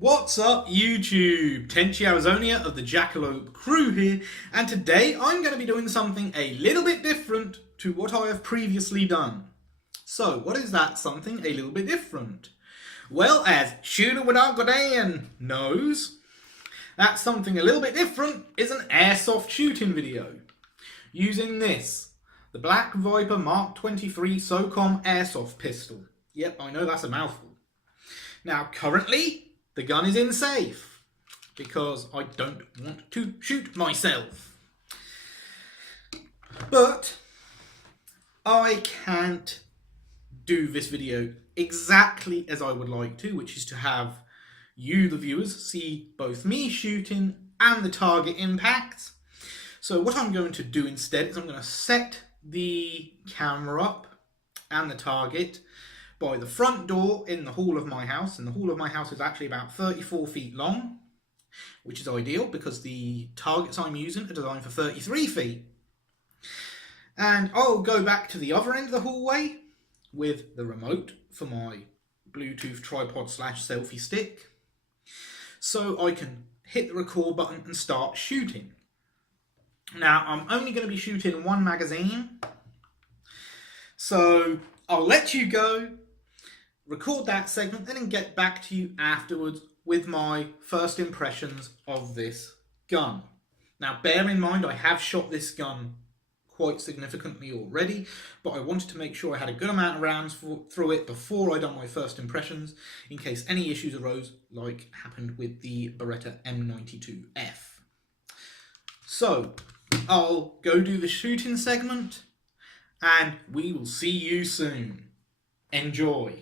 What's up YouTube? Tenchi Arizonia of the Dracolope crew here, and today I'm going to be doing something a little bit different to what I have previously done. So what is that something a little bit different? Well, as Shooter Without Godan knows, that something a little bit different is an airsoft shooting video. Using this, the BlackViper Mk23 SOCOM airsoft pistol. Yep, I know that's a mouthful. Now currently, the gun is in safe because I don't want to shoot myself. But I can't do this video exactly as I would like to, which is to have you, the viewers, see both me shooting and the target impact. So what I'm going to do instead is I'm going to set the camera up and the target by the front door in the hall of my house, and the hall of my house is actually about 34 feet long, which is ideal because the targets I'm using are designed for 33 feet. And I'll go back to the other end of the hallway with the remote for my Bluetooth tripod / selfie stick, so I can hit the record button and start shooting. Now I'm only going to be shooting one magazine, so I'll let you go, record that segment, and then get back to you afterwards with my first impressions of this gun. Now bear in mind I have shot this gun quite significantly already, but I wanted to make sure I had a good amount of rounds through it before I done my first impressions, in case any issues arose like happened with the Beretta M92F. So I'll go do the shooting segment and we will see you soon. Enjoy.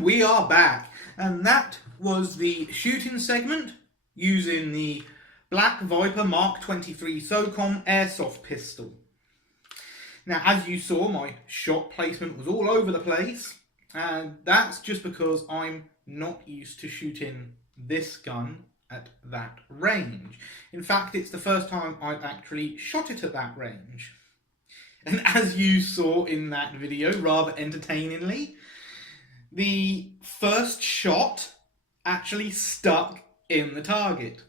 We are back, and that was the shooting segment using the BlackViper Mk23 SOCOM airsoft pistol. Now, as you saw, my shot placement was all over the place, and that's just because I'm not used to shooting this gun at that range. In fact, it's the first time I've actually shot it at that range. And as you saw in that video, rather entertainingly, the first shot actually stuck in the target.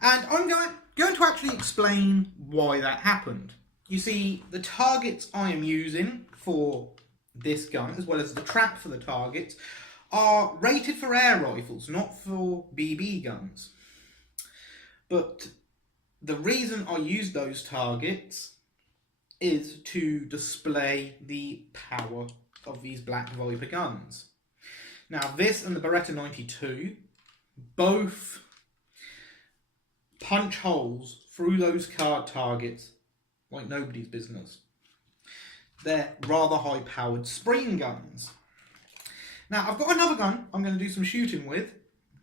And I'm going to actually explain why that happened. You see, the targets I am using for this gun, as well as the trap for the targets, are rated for air rifles, not for BB guns. But the reason I use those targets is to display the power of these BlackViper guns. Now this and the Beretta 92 both punch holes through those card targets like nobody's business. They're rather high powered spring guns. Now I've got another gun I'm going to do some shooting with.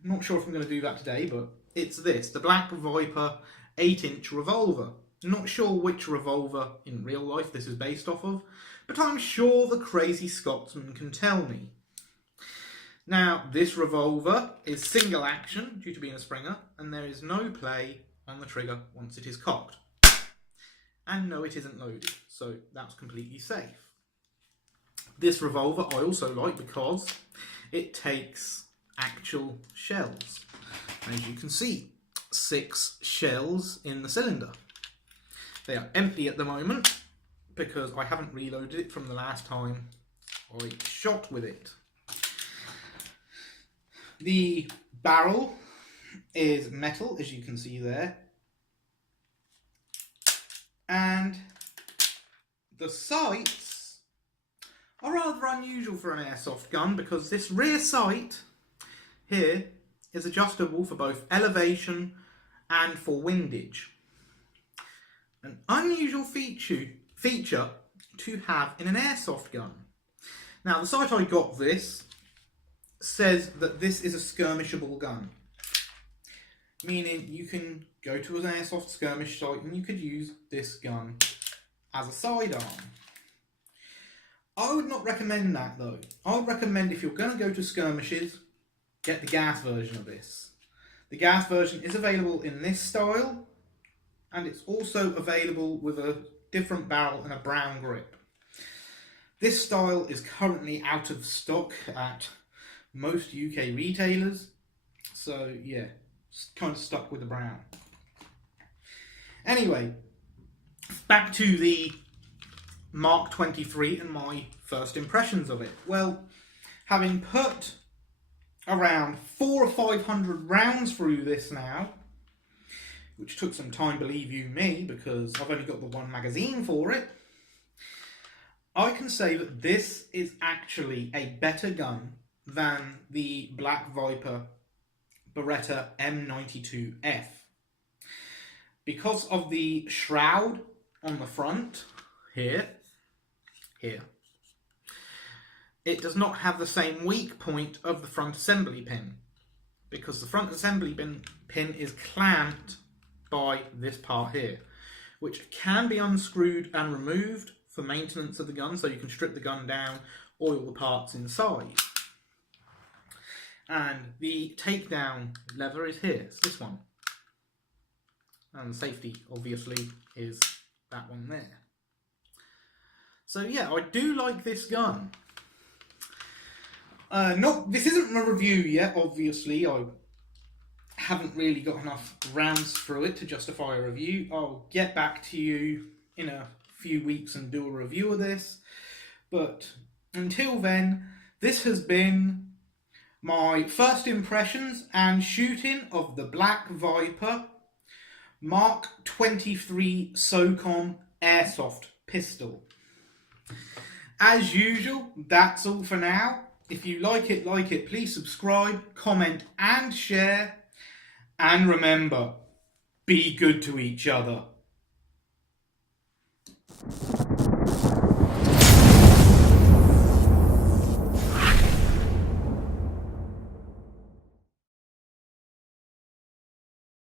I'm not sure if I'm going to do that today, but it's this, the BlackViper 8-inch Revolver. I'm not sure which Revolver in real life this is based off of, but I'm sure the crazy Scotsman can tell me. Now, this revolver is single action due to being a Springer, and there is no play on the trigger once it is cocked. And no, it isn't loaded, so that's completely safe. This revolver I also like because it takes actual shells. As you can see, 6 shells in the cylinder. They are empty at the moment because I haven't reloaded it from the last time I shot with it. The barrel is metal, as you can see there. And the sights are rather unusual for an airsoft gun because this rear sight here is adjustable for both elevation and for windage. An unusual feature to have in an airsoft gun. Now, the site I got this says that this is a skirmishable gun, meaning you can go to an airsoft skirmish site and you could use this gun as a sidearm. I would not recommend that though. I would recommend if you're going to go to skirmishes, get the gas version of this. The gas version is available in this style, and it's also available with a different barrel and a brown grip. This style is currently out of stock at most UK retailers, so yeah, kind of stuck with the brown. Anyway, back to the Mark 23 and my first impressions of it. Well, having put around 400 or 500 rounds through this now, which took some time, believe you me, because I've only got the one magazine for it, I can say that this is actually a better gun than the BlackViper Beretta M92F. Because of the shroud on the front, here, it does not have the same weak point of the front assembly pin, because the front assembly pin is clamped by this part here, which can be unscrewed and removed for maintenance of the gun, so you can strip the gun down, oil the parts inside. And the takedown lever is here, it's this one. And the safety, obviously, is that one there. So yeah, I do like this gun. This isn't a review yet, obviously. I haven't really got enough rounds through it to justify a review. I'll get back to you in a few weeks and do a review of this. But until then, this has been my first impressions and shooting of the BlackViper Mk23 SOCOM Airsoft pistol. As usual, that's all for now. If you like it, please subscribe, comment and share. And remember, be good to each other.